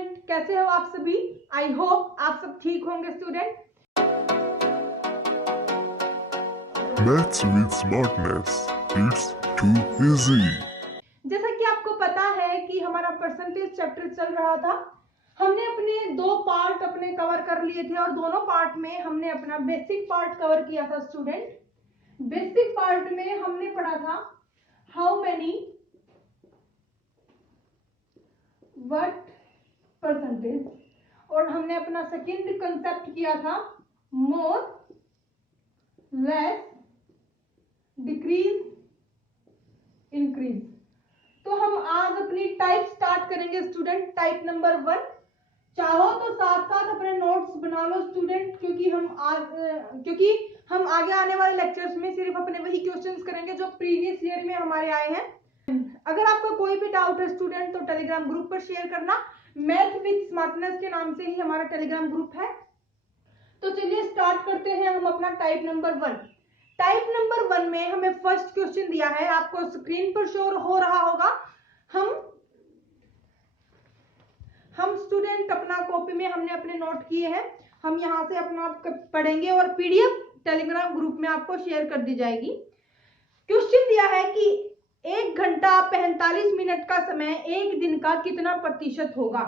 Student, कैसे हो आप सभी? आई होप आप सब ठीक होंगे student. Maths with smartness. It's too easy. जैसा कि आपको पता है कि हमारा परसेंटेज चैप्टर चल रहा था। हमने अपने 2 पार्ट अपने कवर कर लिए थे और दोनों पार्ट में हमने अपना बेसिक पार्ट कवर किया था स्टूडेंट। बेसिक पार्ट में हमने पढ़ा था हाउ मेनी व्हाट परसेंटेज, और हमने अपना सेकंड कंसेप्ट किया था मोर लेस डिक्रीज इंक्रीज। तो हम आज अपनी टाइप स्टार्ट करेंगे स्टूडेंट, टाइप नंबर 1। चाहो तो साथ साथ अपने नोट्स बना लो स्टूडेंट, क्योंकि हम आगे आने वाले लेक्चर्स में सिर्फ अपने वही क्वेश्चंस करेंगे जो प्रीवियस ईयर में हमारे आए हैं। अगर आपको कोई भी डाउट है स्टूडेंट तो टेलीग्राम ग्रुप पर शेयर करना। मैथ विद स्मार्टनेस के नाम से ही हमारा टेलीग्राम ग्रुप है। तो चलिए स्टार्ट करते हैं हम अपना टाइप नंबर 1। टाइप नंबर 1 में हमें फर्स्ट क्वेश्चन दिया है, आपको स्क्रीन पर शो हो रहा होगा। हम स्टूडेंट अपना कॉपी में हमने अपने नोट किए हैं, हम यहां से अपना पढ़ेंगे और पीडीएफ टेलीग्राम ग्रुप में आपको शेयर कर दी जाएगी। क्वेश्चन दिया है कि 1 घंटा 45 मिनट का समय एक दिन का कितना प्रतिशत होगा।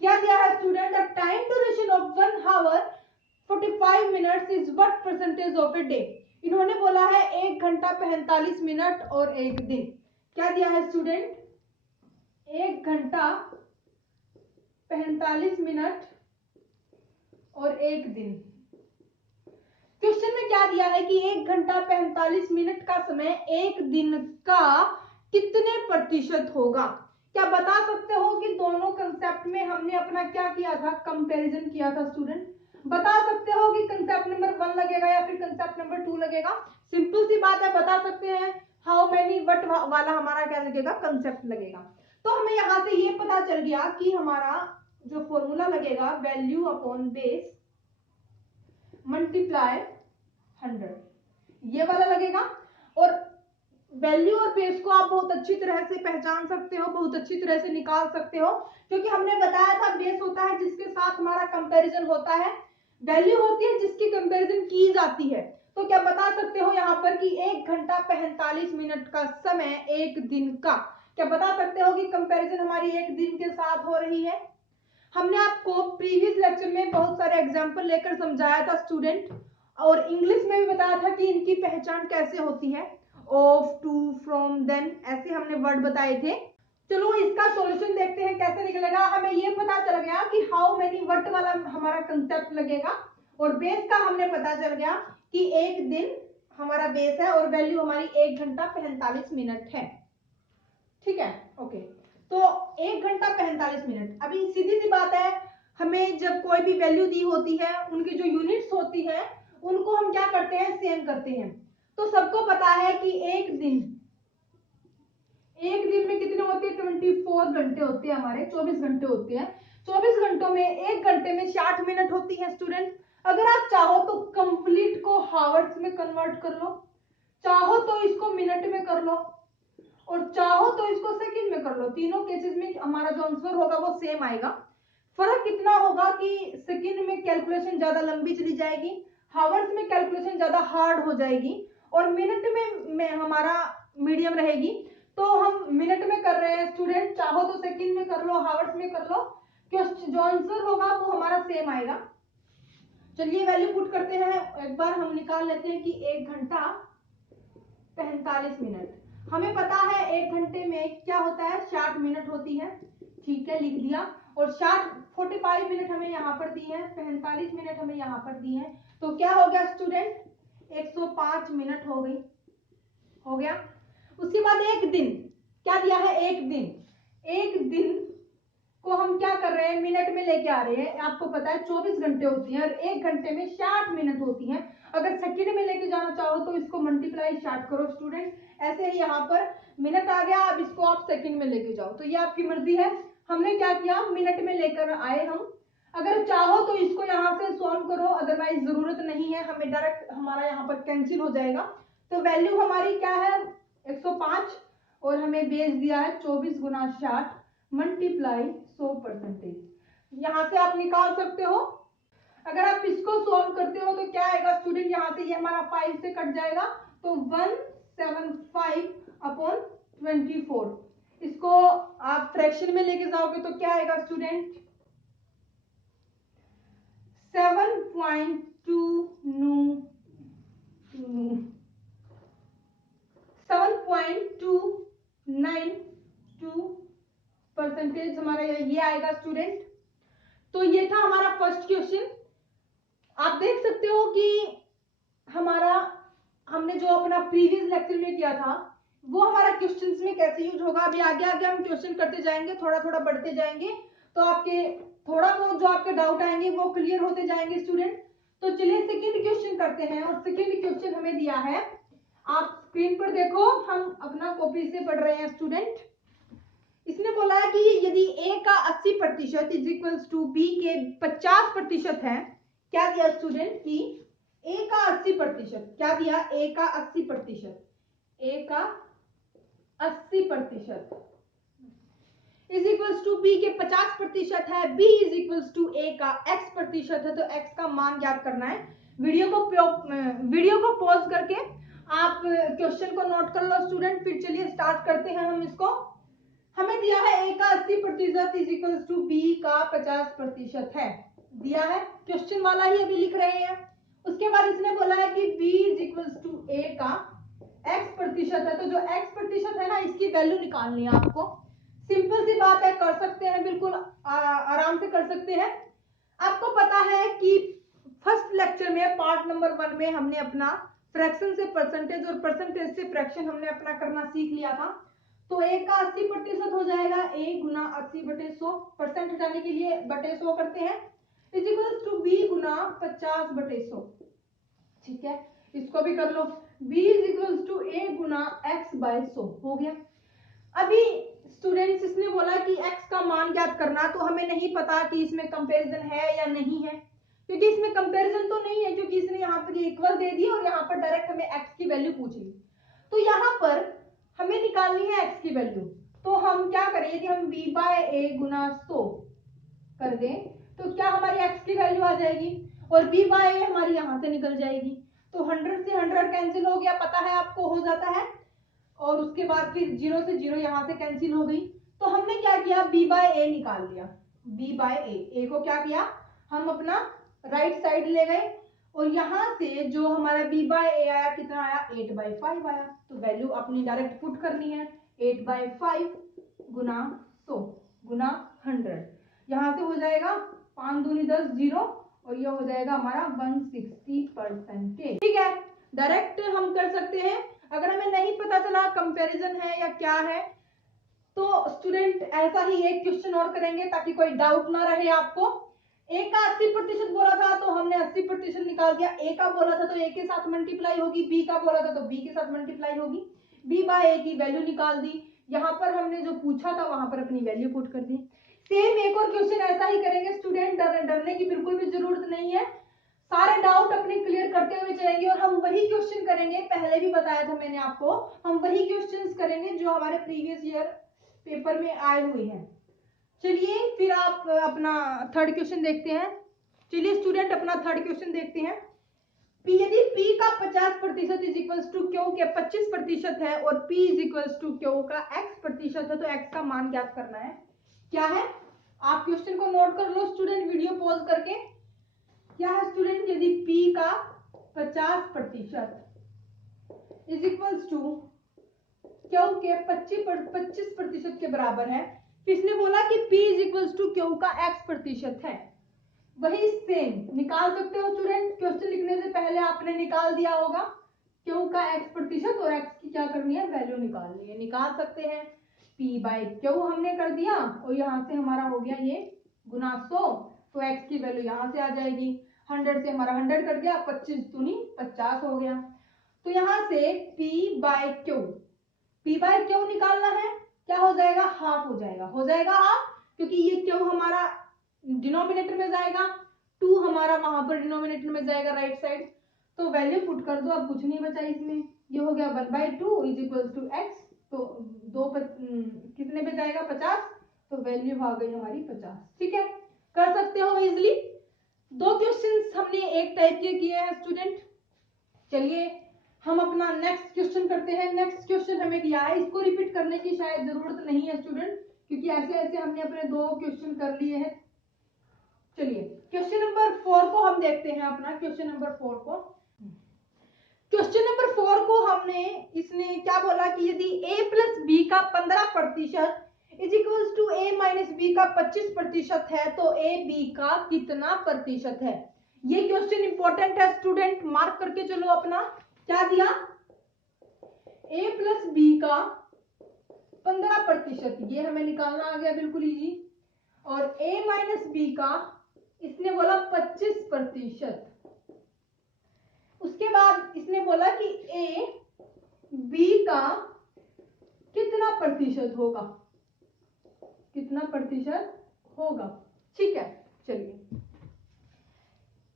क्या दिया है student? The time duration of 1 hour 45 minutes is what percentage of a day. इन्होंने बोला है 1 घंटा 45 मिनट और एक दिन। क्या दिया है स्टूडेंट? 1 घंटा 45 मिनट और एक दिन। क्वेश्चन में क्या दिया है कि 1 घंटा 45 मिनट का समय एक दिन का कितने प्रतिशत होगा। क्या बता सकते हो कि दोनों कंसेप्ट में हमने अपना क्या किया था? कंपैरिजन किया था स्टूडेंट। बता सकते हो कि कंसेप्ट नंबर 1 लगेगा या फिर कंसेप्ट नंबर 2 लगेगा? सिंपल सी बात है, बता सकते हैं। हाउ मेनी व्हाट वाला हमारा क्या लगेगा? कंसेप्ट लगेगा। तो हमें यहां से ये पता चल गया कि हमारा जो फॉर्मूला लगेगा वैल्यू अपॉन बेस मल्टीप्लाई 100, ये वाला लगेगा। और वैल्यू और बेस को आप बहुत अच्छी तरह से पहचान सकते हो, बहुत अच्छी तरह से निकाल सकते हो, क्योंकि हमने बताया था बेस होता है जिसके साथ हमारा कंपैरिजन होता है, वैल्यू होती है जिसकी कंपैरिजन की जाती है। तो क्या बता सकते हो यहाँ पर कि 1 घंटा 45 मिनट का समय एक दिन का, क्या बता सकते हो कि कंपैरिजन हमारी एक दिन के साथ हो रही है? हमने आपको प्रीवियस लेक्चर में बहुत सारे एग्जाम्पल लेकर समझाया था स्टूडेंट, और इंग्लिश में भी बताया था कि इनकी पहचान कैसे होती है। ऑफ, टू, फ्रॉम, देन, ऐसे हमने वर्ड बताए थे। चलो इसका सॉल्यूशन देखते हैं कैसे निकलेगा। हमें ये पता चल गया कि हाउ मेनी व्हाट वाला हमारा कंसेप्ट लगेगा, और बेस का हमने पता चल गया कि एक दिन हमारा बेस है और वैल्यू हमारी 1 घंटा 45 मिनट है। ठीक है, ओके। तो 1 घंटा 45 मिनट, अभी सीधी सी बात है, हमें जब कोई भी वैल्यू दी होती है उनकी जो यूनिट्स होती है उनको हम क्या करते हैं? सेम करते हैं। तो सबको पता है कि एक दिन में कितने होते हैं? 24 घंटे होते हैं हमारे, 24 घंटे होते हैं। 24 घंटों में 1 घंटे में 60 मिनट होती है स्टूडेंट। अगर आप चाहो तो कंप्लीट को हावर्स में कन्वर्ट कर लो, चाहो तो इसको मिनट में कर लो, और चाहो तो इसको सेकंड में कर लो। तीनों केसेस में हमारा जो आंसर होगा वो सेम आएगा। फर्क कितना होगा कि सेकंड में कैलकुलेशन ज्यादा लंबी चली जाएगी, हावर्स में कैलकुलेशन ज्यादा हार्ड हो जाएगी, और मिनट में हमारा मीडियम रहेगी। तो हम मिनट में कर रहे हैं स्टूडेंट, चाहो तो सेकंड में कर लो, हावर्स में कर लो, जो आंसर होगा वो हमारा सेम आएगा। चलिए वैल्यू पुट करते हैं, एक बार हम निकाल लेते हैं कि 1 घंटा 45 मिनट, हमें पता है 1 घंटे में क्या होता है? 60 मिनट होती है। ठीक है, लिख दिया। और 45 मिनट हमें यहाँ पर दी है, 45 मिनट हमें यहाँ पर दी है। तो क्या हो गया स्टूडेंट? 105 मिनट हो गई, हो गया। उसके बाद एक दिन, क्या दिया है? एक दिन को हम क्या कर रहे हैं? मिनट में लेके आ रहे हैं। आपको पता है 24 घंटे होती हैं और 1 घंटे में 60 मिनट होती हैं। अगर सेकंड में लेके जाना चाहो तो इसको मल्टीप्लाई 60 करो स्टूडेंट। ऐसे ही यहाँ पर मिनट आ गया, अब इसको आप सेकंड में लेके जाओ, तो ये आपकी मर्जी है। हमने क्या किया? मिनट में लेकर आए हम। अगर चाहो तो इसको यहाँ से सॉल्व करो, अदरवाइज जरूरत नहीं है, हमें डायरेक्ट हमारा यहाँ पर कैंसिल हो जाएगा। तो वैल्यू हमारी क्या है? 105, और हमें बेस दिया है 24 गुना 60 मल्टीप्लाई 100%। यहाँ से आप निकाल सकते हो। अगर आप इसको सॉल्व करते हो तो क्या आएगा स्टूडेंट, यहाँ से ये हमारा 5 से कट जाएगा तो 175/24। इसको आप फ्रैक्शन में लेके जाओगे तो क्या आएगा स्टूडेंट, 7.292% हमारा ये आएगा स्टूडेंट। तो ये था हमारा फर्स्ट क्वेश्चन। आप देख सकते हो कि हमने जो अपना प्रीवियस लेक्चर में किया था वो हमारा क्वेश्चंस में कैसे यूज होगा। अभी आगे आगे हम क्वेश्चन करते जाएंगे, थोड़ा थोड़ा बढ़ते जाएंगे, तो आपके थोड़ा बहुत जो आपके डाउट आएंगे वो क्लियर होते जाएंगे स्टूडेंट। तो चलिए सेकंड क्वेश्चन करते हैं। और सेकंड क्वेश्चन हमें दिया है, आप स्क्रीन पर देखो, हम अपना कॉपी से पढ़ रहे हैं स्टूडेंट। इसने बोला है कि यदि a का 80% इज इक्वल्स टू b के 50% है। क्या दिया स्टूडेंट कि a का 80%, क्या दिया, a का 80%, a का 80% इज इक्वल्स टू b के 50% है, b is equals to a का x% है, तो x का मान ज्ञात करना है। वीडियो को पॉज करके आप क्वेश्चन को नोट कर लो स्टूडेंट, फिर चलिए स्टार्ट करते हैं हम इसको। हमें दिया है a का 80% इज इक्वल्स टू b का 50% है, दिया है, क्वेश्चन वाला ही अभी लिख रहे हैं। उसके बाद इसने बोला है कि b is equals to a का x% है, तो जो x% है ना, इसकी वैल्यू निकालनी है आपको। सिंपल सी बात है, कर सकते हैं, बिल्कुल आराम से कर सकते हैं। आपको पता है कि फर्स्ट लेक्चर में पार्ट नंबर 1 में हमने अपना फ्रैक्शन से परसेंटेज और परसेंटेज से फ्रैक्शन हमने अपना करना सीख लिया था। तो a का 80% हो जाएगा a गुना 80/100, परसेंट हटाने के लिए बटे 100 करते हैं, इज इक्वल्स टू b गुना 50/100। ठीक है, इसको भी कर लो, b is equals to a गुना x/100 हो गया। अभी स्टूडेंट्स इसने बोला कि x का मान ज्ञात करना, तो हमें नहीं पता कि इसमें कंपैरिजन है या नहीं है, क्योंकि इसमें कंपैरिजन तो नहीं है, क्योंकि इसने यहाँ पर इक्वल दे दी और यहाँ पर डायरेक्ट हमें x की वैल्यू पूछ ली। तो यहाँ पर हमें निकालनी है x की वैल्यू, तो हम क्या करें, यदि हम b/a गुना 100 कर दें तो क्या हमारी x की वैल्यू आ जाएगी और b/a हमारी यहाँ से निकल जाएगी। तो 100 से 100 कैंसिल हो गया, पता है आपको, हो जाता है, और उसके बाद फिर 0 से 0 यहाँ से कैंसिल हो गई। तो हमने क्या किया, b/a निकाल लिया, b/a को क्या किया, हम अपना राइट साइड ले गए और यहाँ से जो हमारा b/a आया, कितना आया, 8/5 आया। तो वैल्यू अपनी डायरेक्ट पुट करनी है, 8/5 गुना 100 गुना 100, यहाँ से हो जाएगा 5 दूनी 10 0, और ये हो जाएगा हमारा 160%। ठीक है, डायरेक्ट हम कर सकते हैं। अगर हमें नहीं पता चला कंपैरिजन है या क्या है, तो स्टूडेंट ऐसा ही एक क्वेश्चन और करेंगे ताकि कोई डाउट ना रहे आपको। a का 80% बोला था तो हमने 80% निकाल दिया, a का बोला था तो a के साथ मल्टीप्लाई होगी, b का बोला था तो b के साथ मल्टीप्लाई होगी, b/a की वैल्यू निकाल दी, यहाँ पर हमने जो पूछा था वहां पर अपनी वैल्यू पुट कर दी। सेम एक और क्वेश्चन ऐसा ही करेंगे स्टूडेंट, डरने की बिल्कुल भी जरूरत नहीं है, सारे डाउट अपने क्लियर करते हुए चलेंगे और हम वही क्वेश्चन करेंगे, पहले भी बताया था मैंने आपको, हम वही क्वेश्चंस करेंगे जो हमारे प्रीवियस ईयर पेपर में आए हुए हैं। चलिए फिर आप अपना थर्ड क्वेश्चन देखते हैं। चलिए स्टूडेंट अपना थर्ड क्वेश्चन देखते हैं। P यदि P का 50% इज इक्वल्स टू Q के 25% है और P is equals to Q का x% है, तो x का मान ज्ञात करना है। क्या है, आप क्वेश्चन को नोट कर लो स्टूडेंट, वीडियो पॉज करके। क्या है स्टूडेंट, यदि P का 50% इज इक्वल्स टू Q के 25% के बराबर है, इसने बोला कि P is equals to Q का x% है। वही सेम निकाल सकते हो स्टूडेंट, क्वेश्चन लिखने से पहले आपने निकाल दिया होगा Q का x% और x की क्या करनी है, वैल्यू निकालनी है, निकाल सकते हैं। P/Q हमने कर दिया और यहाँ से हमारा हो गया ये गुना 100, तो x की वैल्यू यहाँ से आ जाएगी, 100 से हमारा 100 कट गया, 25 दूनी 50 हो गया। तो यहाँ से P/Q निकालना है, क्या हो जाएगा, हाफ हो जाएगा हाफ, क्योंकि ये Q हमारा डिनोमिनेटर में जाएगा, 2 हमारा वहां पर डिनोमिनेटर में जाएगा राइट साइड, तो वैल्यू पुट कर दो, अब कुछ नहीं बचा इसमें, ये हो गया 1/2 इज इक्वल टू x, तो कितने पे जाएगा, 50, तो वैल्यू आ गई हमारी 50। ठीक है, कर सकते हो इजिली। 2 क्वेश्चंस हमने एक टाइप के किए हैं स्टूडेंट। चलिए हम अपना नेक्स्ट क्वेश्चन करते हैं। नेक्स्ट क्वेश्चन हमें दिया है, इसको रिपीट करने की शायद जरूरत नहीं है स्टूडेंट, क्योंकि ऐसे ऐसे हमने अपने 2 क्वेश्चन कर लिए हैं। चलिए क्वेश्चन नंबर 4 को हम देखते हैं। अपना क्वेश्चन नंबर 4 को, क्वेश्चन नंबर 4 को हमने, इसने क्या बोला कि यदि a प्लस बी का 15% is equals to a minus B का 25% है तो a b का कितना प्रतिशत है। ये क्वेश्चन इंपॉर्टेंट है स्टूडेंट, मार्क करके चलो अपना। क्या दिया, a प्लस बी का 15%, ये हमें निकालना आ गया बिल्कुल इजी। और a माइनस बी का इसने बोला 25%। उसके बाद इसने बोला कि a b का कितना प्रतिशत होगा, कितना प्रतिशत होगा। ठीक है, चलिए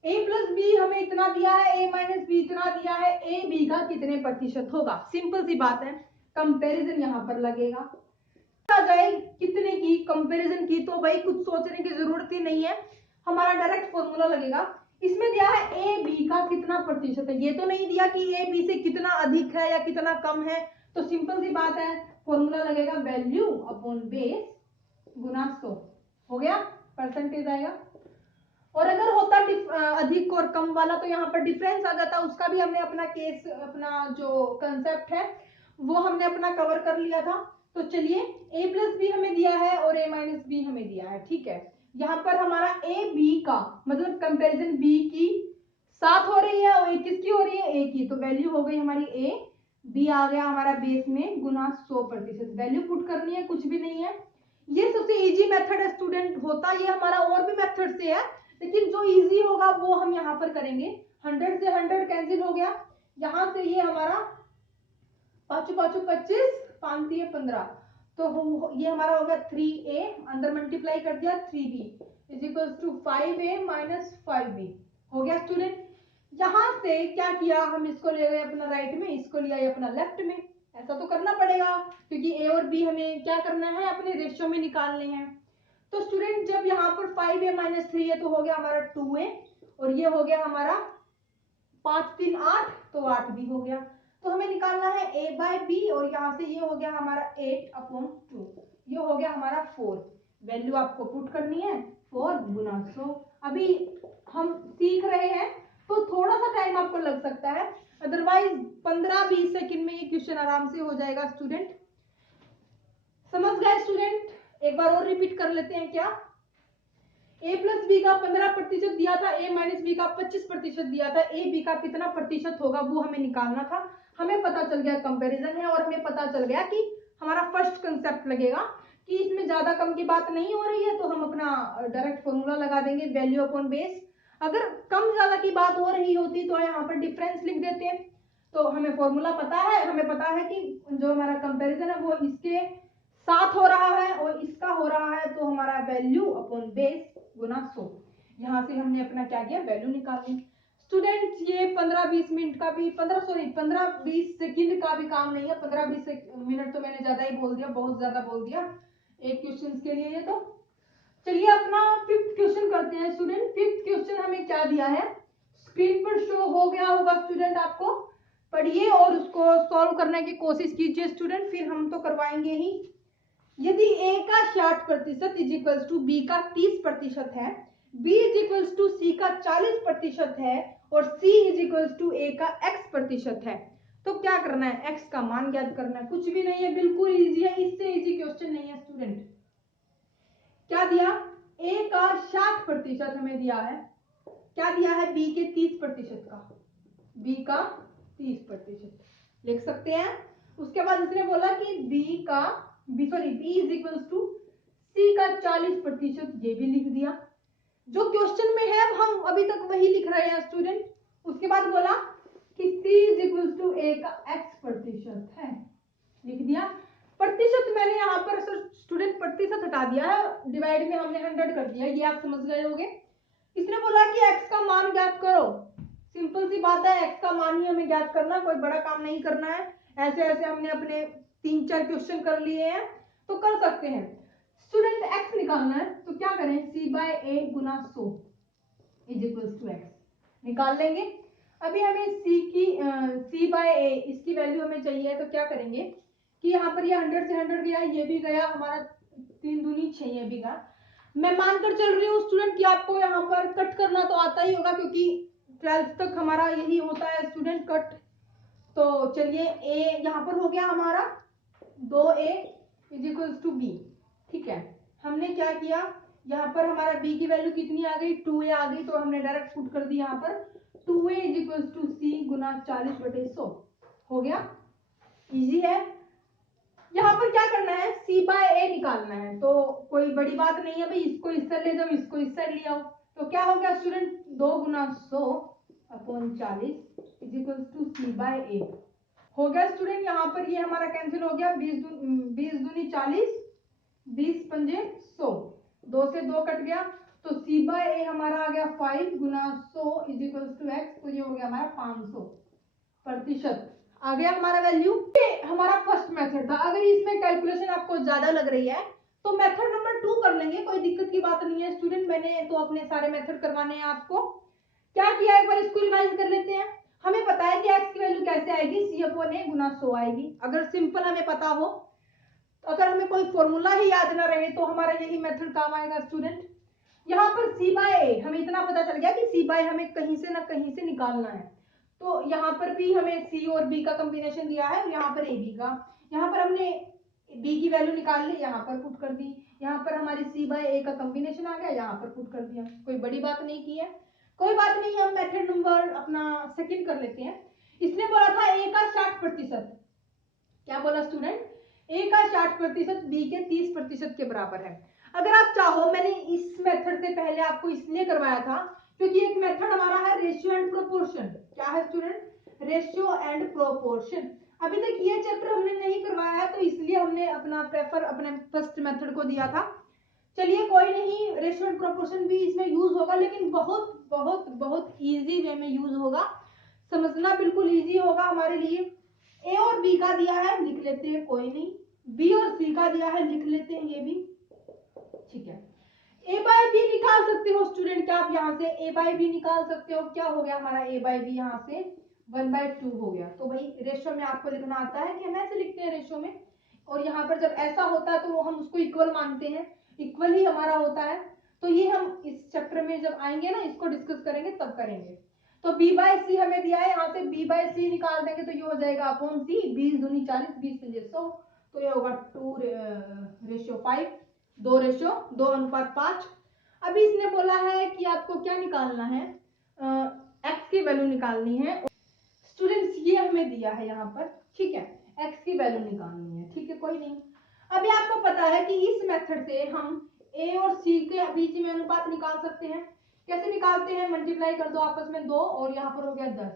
a प्लस बी हमें इतना दिया है, a माइनस बी इतना दिया है, a b का कितने प्रतिशत होगा। सिंपल सी बात है, कंपैरिजन यहां पर लगेगा। जाए कितने की कंपैरिजन की तो भाई कुछ सोचने की जरूरत ही नहीं है, हमारा डायरेक्ट फॉर्मूला लगेगा। इसमें दिया है ए बी का कितना प्रतिशत है, ये तो नहीं दिया कि ए बी से कितना अधिक है या कितना कम है। तो सिंपल सी बात है, फॉर्मूला लगेगा वैल्यू अपॉन बेस गुना 100। हो गया, परसेंटेज आएगा। और अगर होता अधिक और कम वाला तो यहाँ पर डिफरेंस आ जाता, उसका भी हमने अपना केस, अपना जो कंसेप्ट है वो हमने अपना कवर कर लिया था। तो चलिए a प्लस बी हमें दिया है और a माइनस बी हमें दिया है। ठीक है, यहाँ पर हमारा a b का मतलब कंपैरिजन b की 7 हो रही है और किसकी हो रही है, a की। तो वैल्यू हो गई हमारी a, b आ गया हमारा बेस में गुना 100%। वैल्यू पुट करनी है, कुछ भी नहीं है। ये सबसे इजी मेथड है स्टूडेंट। होता ये हमारा और भी मेथड से है, लेकिन जो इजी होगा वो हम यहाँ पर करेंगे। 100 से 100 कैंसिल हो गया, यहाँ से ये हमारा 5 5 25 5 15, तो ये हमारा हो गया 3a, अंदर मल्टीप्लाई कर दिया 3b is equal to 5a minus 5b। हो गया स्टूडेंट। यहां से क्या किया, हम इसको ले गए अपना राइट में, इसको लिया अपना लेफ्ट में। ऐसा तो करना पड़ेगा क्योंकि a और b हमें क्या करना है, अपने रेशियो में निकालने हैं। तो स्टूडेंट जब यहाँ पर 5a माइनस 3 है तो हो गया हमारा 2a, और ये हो गया हमारा 5 3 8, तो 8 भी हो गया। तो हमें निकालना है a बाय b, और यहाँ से ये हो गया हमारा 8 अपॉन 2, ये हो गया हमारा 4। वैल्यू आपको पुट करनी है 4 गुना 100। अभी हम सीख रहे हैं तो थोड़ा सा टाइम आपको लग सकता है, अदरवाइज 15-20 सेकंड में ये क्वेश्चन आराम से हो जाएगा स्टूडेंट। समझ गए स्टूडेंट? एक बार और रिपीट कर लेते हैं। क्या, a प्लस बी का 15% दिया था, a माइनस बी का 25% दिया था, a b का कितना प्रतिशत होगा वो हमें निकालना था। हमें पता चल गया कंपैरिजन है, और हमें पता चल गया कि हमारा फर्स्ट कंसेप्ट लगेगा कि इसमें ज्यादा कम की बात नहीं हो रही है, तो हम अपना डायरेक्ट फॉर्मूला लगा देंगे वैल्यू अपॉन बेस। अगर कम ज्यादा की बात हो रही होती तो यहाँ पर डिफरेंस लिख देते हैं। तो हमें फॉर्मूला पता है, हमें पता है कि जो हमारा कंपैरिजन है वो इसके साथ हो रहा है और इसका हो रहा है, तो हमारा वैल्यू अपॉन बेस गुना 100। यहाँ से हमने अपना क्या किया, वैल्यू निकाली। स्टूडेंट ये 15-20 मिनट का भी 15-20 सेकंड का भी काम नहीं है। 15-20 मिनट तो मैंने ज्यादा ही बोल दिया, बहुत ज्यादा बोल दिया एक क्वेश्चन के लिए। ये तो चलिए अपना 5th क्वेश्चन करते हैं स्टूडेंट। 5th क्वेश्चन हमें क्या दिया है, स्क्रीन पर शो हो गया होगा स्टूडेंट, आपको पढ़िए और उसको सॉल्व करने की कोशिश कीजिए स्टूडेंट, फिर हम तो करवाएंगे ही। यदि a का 60% इज इक्वल्स टू b का 30% है, b is equals to c का 40% है, और c is equals to a का x% है, तो क्या करना है, x का मान ज्ञात करना है। कुछ भी नहीं है, बिल्कुल इजी है, इससे इजी क्वेश्चन नहीं है स्टूडेंट। क्या दिया, a का 60% हमें दिया है, क्या दिया है, b के 30% का, b का 30% लिख सकते हैं। उसके बाद इसने बोला कि b is equals to c का 40%, ये भी लिख दिया। जो क्वेश्चन में है हम अभी तक वही लिख रहे हैं स्टूडेंट। उसके बाद बोला कि c is equals to a का x% है, लिख दिया। प्रतिशत मैंने यहाँ पर स्टूडेंट प्रतिशत हटा दिया है, डिवाइड में हमने 100 कर दिया, ये आप समझ गए होंगे। इसने बोला कि x का मान ज्ञात करो, सिंपल सी बात है, x का मान ही हमें ज्ञात करना, कोई बड़ा काम नहीं करना है। ऐसे ऐसे हमने अपने 3-4 क्वेश्चन कर लिए हैं तो कर सकते हैं। स्टूडेंट x निकालना है तो क्या करें, c/a गुना 100 इज इक्वल्स टू x निकाल लेंगे। अभी हमें c/a इसकी वैल्यू हमें चाहिए है तो क्या करेंगे कि यहाँ पर ये 100 से 100 गया, ये भी गया, हमारा 3 दूनी 6 ये भी गया। मैं मानकर चल रही हूँ स्टूडेंट कि आपको यहाँ पर कट करना तो आता ही होगा क्योंकि 12th तक हमारा यही होता है स्टूडेंट कट। तो चलिए a यहाँ पर हो गया हमारा 2a is equals to b। ठीक है, हमने क्या किया, यहाँ पर हमारा b की वैल्यू कितनी आ गई, 2a आ गई, तो हमने डायरेक्ट पुट कर दी यहाँ पर 2a is equals to c गुना 40/100 हो गया। इजी है। यहाँ पर क्या करना है, c/a निकालना है, तो कोई बड़ी बात नहीं है भाई, इसको इस साइड ले जाओ, इसको इस साइड ले आओ। तो क्या हो गया स्टूडेंट, 2 गुना 100/40 इज इक्वल्स टू c/a हो गया स्टूडेंट। यहाँ पर ये हमारा कैंसिल हो गया, 20 दूनी 40, 20 पंजे 100, 2 से 2 कट गया, तो c/a हमारा आ गया 5 गुना 100 इज इक्वल्स टू x, तो ये हो गया हमारा 500% आ गया हमारा वैल्यू। हमारा फर्स्ट मेथड था। अगर इसमें कैलकुलेशन आपको ज्यादा लग रही है तो मेथड नंबर 2 कर लेंगे, कोई दिक्कत की बात नहीं है स्टूडेंट। मैंने तो अपने सारे मेथड करवाने हैं आपको। क्या किया, एक बार इसको रिवाइज कर लेते हैं। हमें पता है कि x की वैल्यू कैसे आएगी, c/a गुना 100 आएगी। अगर सिंपल हमें पता हो, अगर हमें कोई फॉर्मूला ही याद ना रहे तो हमारा यही मेथड काम आएगा स्टूडेंट। यहाँ पर c/a हमें इतना पता चल गया कि c/a हमें कहीं से ना कहीं से निकालना है। तो यहाँ पर भी हमें c और b का कॉम्बिनेशन दिया है और यहाँ पर ab का। यहाँ पर हमने b की वैल्यू निकाल ली, यहाँ पर पुट कर दी। यहाँ पर हमारी c/a का कॉम्बिनेशन आ गया, यहाँ पर पुट कर दिया। कोई बड़ी बात नहीं की है, कोई बात नहीं। हम मेथड नंबर अपना सेकंड कर लेते हैं। इसने बोला था a का 60%, क्या बोला स्टूडेंट, a का 60% b के 30% के बराबर है। अगर आप चाहो, मैंने इस मेथड से पहले आपको इसलिए करवाया था क्योंकि एक मेथड हमारा है रेशियो एंड प्रोपोर्शन। क्या है स्टूडेंट, रेशियो एंड प्रोपोर्शन। अभी तक ये चैप्टर हमने नहीं करवाया है तो इसलिए हमने अपना प्रेफर अपने फर्स्ट मेथड को दिया था। चलिए कोई नहीं, रेशियो एंड प्रोपोर्शन भी इसमें यूज होगा, लेकिन बहुत बहुत बहुत इजी वे में यूज होगा, समझना बिल्कुल इजी होगा हमारे लिए। ए और बी का दिया है, लिख लेते हैं, कोई नहीं। बी और सी का दिया है, लिख लेते हैं ये भी, ठीक है। ए बाय बी निकाल सकते हो स्टूडेंट, क्या आप यहाँ से ए बाय बी निकाल सकते हो। क्या हो गया हमारा ए बाय बी, यहाँ से 1/2 हो गया। तो भाई रेशियो में आपको लिखना आता है कि हम ऐसे लिखते हैं रेशियो में, और यहाँ पर जब ऐसा होता है तो हम उसको इक्वल मानते हैं, इक्वल ही हमारा होता है। तो ये हम इस चैप्टर में जब आएंगे ना, इसको डिस्कस करेंगे तब करेंगे। तो b बाय सी हमें दिया है, यहाँ से b बाय सी निकाल देंगे तो ये हो जाएगा अपॉन सी, 20 दूनी 40, 20 पंजे 100, तो ये होगा 2:5, 2:5। अभी इसने बोला है कि आपको क्या निकालना है, x की वैल्यू निकालनी है स्टूडेंट्स, ये हमें दिया है यहाँ पर, ठीक है, x की वैल्यू निकालनी है, ठीक है, कोई नहीं। अभी आपको पता है कि इस मेथड से हम a और c के बीच में अनुपात निकाल सकते हैं। कैसे निकालते हैं, मल्टीप्लाई कर दो आपस में 2 और यहाँ पर हो गया 10।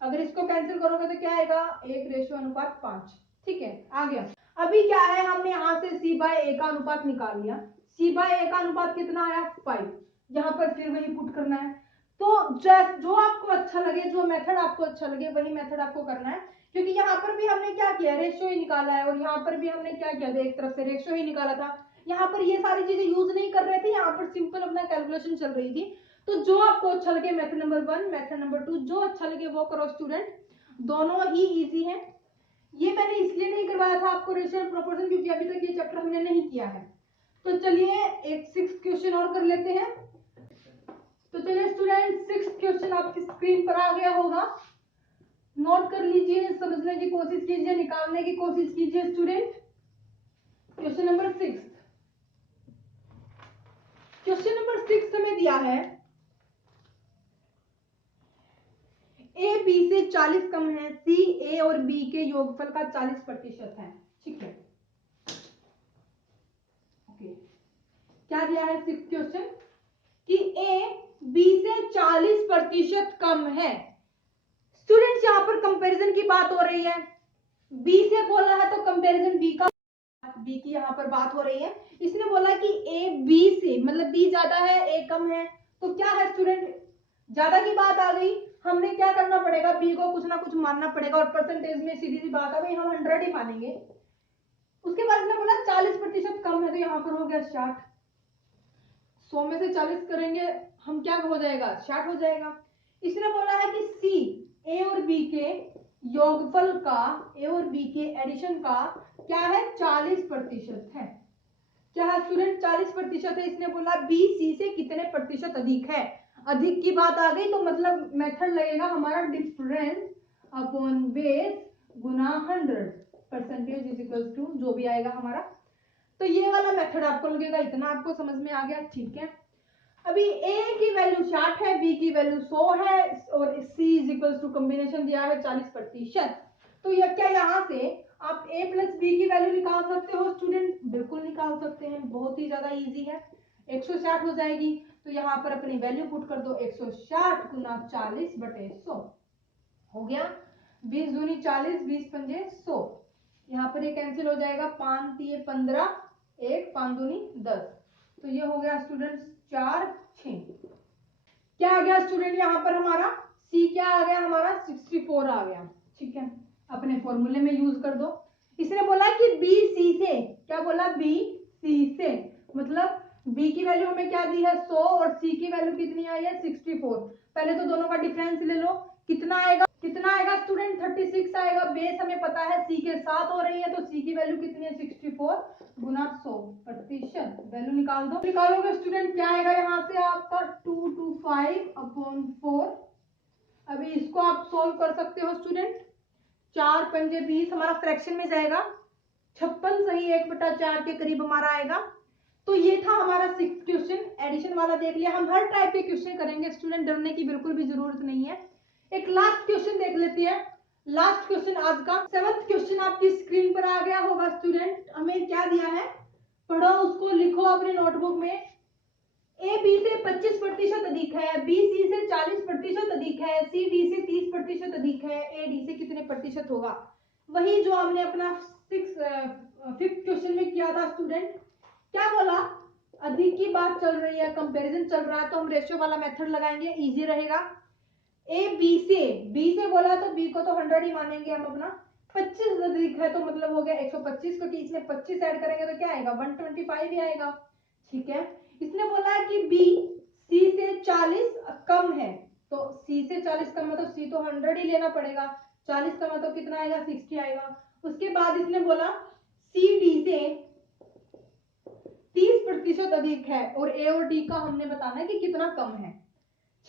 अगर इसको कैंसिल करोगे तो क्या आएगा, 1:5, ठीक है, आ गया। अभी क्या है, हमने यहाँ से c/a का अनुपात निकाल लिया। c/a का अनुपात कितना आया, 5। यहाँ पर फिर वही पुट करना है। तो जो आपको अच्छा लगे, जो मेथड आपको अच्छा लगे वही मेथड आपको करना है, क्योंकि यहाँ पर भी हमने क्या किया, रेशियो ही निकाला है, और यहाँ पर भी हमने क्या किया, एक तरफ से रेशियो ही निकाला था। यहाँ पर ये सारी चीजें यूज नहीं कर रहे थे, यहाँ पर सिंपल अपना कैलकुलेशन चल रही थी। तो जो आपको अच्छा लगे, मेथड नंबर 1, मेथड नंबर 2, जो अच्छा लगे वो करो स्टूडेंट, दोनों ही इजी है। ये मैंने इसलिए नहीं करवाया था आपको रेशियो एंड प्रोपोर्शन क्योंकि अभी तक ये चैप्टर हमने नहीं किया है। तो चलिए एक 6 क्वेश्चन और कर लेते हैं। तो चलिए स्टूडेंट, 6 क्वेश्चन आपकी स्क्रीन पर आ गया होगा, नोट कर लीजिए, समझने की कोशिश कीजिए, निकालने की कोशिश कीजिए student. Question number 6, question number 6 हमें दिया है ए बी से 40 कम है, सी ए और बी के योगफल का 40% है, ठीक है। ओके, क्या दिया है 6 क्वेश्चन कि ए बी से 40% कम है। स्टूडेंट्स यहाँ पर कंपैरिजन की बात हो रही है, बी से बोला है तो कंपैरिजन बी की यहाँ पर बात हो रही है। इसने बोला कि ए बी से, मतलब बी ज्यादा है ए कम है, तो क्या है स्टूडेंट, ज्यादा की बात आ गई, हमने क्या करना पड़ेगा, बी को कुछ ना कुछ मानना पड़ेगा, और परसेंटेज में सीधी सी बात है भाई, हम 100 ही मानेंगे। उसके बाद इसने बोला 40% कम है, तो यहाँ पर हो गया 60। 100 में से 40 करेंगे हम, क्या हो जाएगा, 60 हो जाएगा। इसने बोला है कि सी, ए और बी के योगफल का, ए और बी के एडिशन का क्या है, 40% है। क्या है स्टूडेंट, 40% है। इसने बोला बी सी से कितने प्रतिशत अधिक है। अधिक की बात आ गई तो मतलब मेथड लगेगा हमारा डिफरेंस अपॉन बेस गुना 100, परसेंटेज इज इक्वल टू जो भी आएगा हमारा। तो ये वाला मेथड आपको लगेगा। इतना आपको समझ में आ गया, ठीक है। अभी ए की वैल्यू 60 है, बी की वैल्यू 100 है और सी इज इक्वल टू कॉम्बिनेशन दिया है 40%। तो ये क्या, यहाँ से आप a प्लस बी की वैल्यू निकाल सकते हो स्टूडेंट, बिल्कुल निकाल सकते हैं, बहुत ही ज्यादा इजी है। 160 हो जाएगी, तो यहाँ पर अपनी वैल्यू पुट कर दो, 160 गुना 40/100 हो गया। 20 दूनी 40, 20 पंजे 100। यहाँ पर ये कैंसिल हो जाएगा, 5 तिये 15, 1 5 दूनी 10। तो ये हो गया स्टूडेंट 4 6। क्या आ गया स्टूडेंट, यहाँ पर हमारा सी क्या आ गया, हमारा 64 आ गया, ठीक है। अपने फॉर्मूले में यूज कर दो। इसने बोला कि बी सी से, क्या बोला, बी सी से, मतलब बी की वैल्यू हमें क्या दी है 100 और सी की वैल्यू कितनी आई है 64। पहले तो दोनों का डिफरेंस ले लो, कितना आएगा, कितना आएगा स्टूडेंट, 36 आएगा। बेस हमें पता है सी के साथ हो रही है, तो सी की वैल्यू कितनी है 64 गुना 100%। वैल्यू निकाल दो, निकालोगे स्टूडेंट क्या आएगा यहाँ से आपका 225/4। अभी इसको आप सोल्व कर सकते हो स्टूडेंट। 4 पंजे 20 हमारा फ्रैक्शन में जाएगा, 56 सही 1/4 के करीब हमारा आएगा। तो ये था हमारा 6th क्वेश्चन, एडिशन वाला देख लिया। हम हर टाइप के क्वेश्चन करेंगे स्टूडेंट, डरने की बिल्कुल भी जरूरत नहीं है। एक लास्ट क्वेश्चन देख लेते हैं, लास्ट क्वेश्चन आज का 7th क्वेश्चन आपकी स्क्रीन पर आ गया होगा स्टूडेंट। हमें क्या दिया है, पढ़ो उसको, लिखो अपने नोटबुक में। ए बी से 25% अधिक है, बी सी से 40% अधिक है, सी डी से 30% अधिक है, ए डी से कितने प्रतिशत होगा। वही जो हमने अपना 5th क्वेश्चन में किया था स्टूडेंट। क्या बोला, अधिक की बात चल रही है, कंपैरिजन चल रहा है, तो हम रेशियो वाला मेथड लगाएंगे, इजी रहेगा। ए बी से बोला तो बी को तो 100 ही मानेंगे हम अपना। 25 अधिक है तो मतलब हो गया 125, क्योंकि इसमें 25 ऐड करेंगे तो क्या आएगा 125 ही आएगा, ठीक है। इसने बोला है कि बी सी से 40 कम है, तो सी से 40 कम है तो सी तो 100 ही लेना पड़ेगा। 40 कम है तो कितना आएगा 60 आएगा। उसके बाद इसने बोला सी डी से 30% अधिक है, और ए और डी का हमने बताना है कि कितना कम है,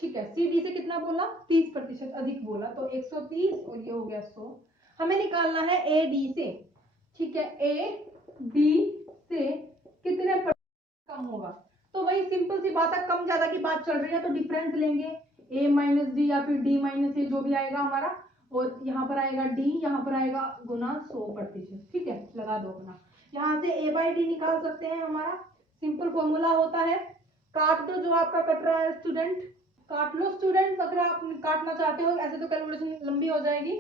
ठीक है। सी डी से कितना बोला, 30% अधिक बोला, तो 130 और ये हो गया 100। हमें निकालना है ए डी से, ठीक है, ए डी से कितने कम होगा। तो वही सिंपल सी बात है, कम ज्यादा की बात चल रही है तो डिफरेंस लेंगे, a माइनस डी या फिर d माइनस ए जो भी आएगा हमारा, और यहाँ पर आएगा d, यहाँ पर आएगा गुना 100%, ठीक है। लगा दो अपना, यहाँ से a बाई डी निकाल सकते हैं, हमारा सिंपल फॉर्मूला होता है। काट दो जो आपका कट रहा है स्टूडेंट, काट लो स्टूडेंट, अगर आप काटना चाहते हो, ऐसे तो कैलकुलेशन लंबी हो जाएगी।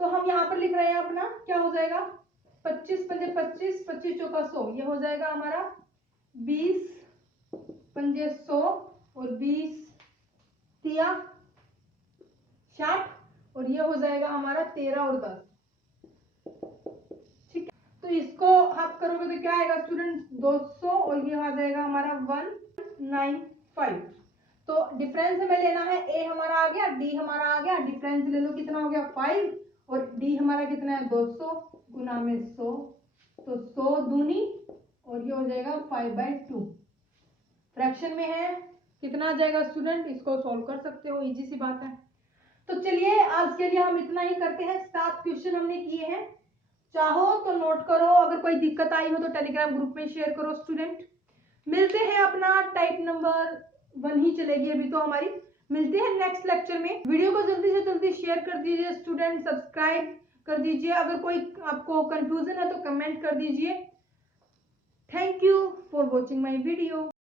तो हम यहाँ पर लिख रहे हैं अपना, क्या हो जाएगा 25 पंजे 25, 25 चौका 100, ये हो जाएगा हमारा 20 पंजे 100 और 20 तिया 60, और ये हो जाएगा हमारा 13 और 10, ठीक है। तो इसको आप करोगे तो क्या आएगा स्टूडेंट 200, और ये आ जाएगा हमारा 195। तो डिफरेंस हमें लेना है, ए हमारा आ गया, डी हमारा आ गया, डिफरेंस ले लो कितना हो गया 5, और डी हमारा कितना है 200 गुना में 100, तो 100 दूनी और ये हो जाएगा 5/2। फ्रैक्शन में है, कितना आ जाएगा स्टूडेंट, इसको सोल्व कर सकते हो, इजी सी बात है। तो चलिए आज के लिए हम इतना ही करते हैं, 7 क्वेश्चन हमने किए हैं। चाहो तो नोट करो, अगर कोई दिक्कत आई हो तो टेलीग्राम ग्रुप में शेयर करो स्टूडेंट। मिलते हैं, अपना टाइप नंबर 1 ही चलेगी अभी तो हमारी। मिलते हैं नेक्स्ट लेक्चर में। वीडियो को जल्दी से जल्दी शेयर कर दीजिए स्टूडेंट, सब्सक्राइब कर दीजिए। अगर कोई आपको कंफ्यूजन है तो कमेंट कर दीजिए। Thank you for watching my video.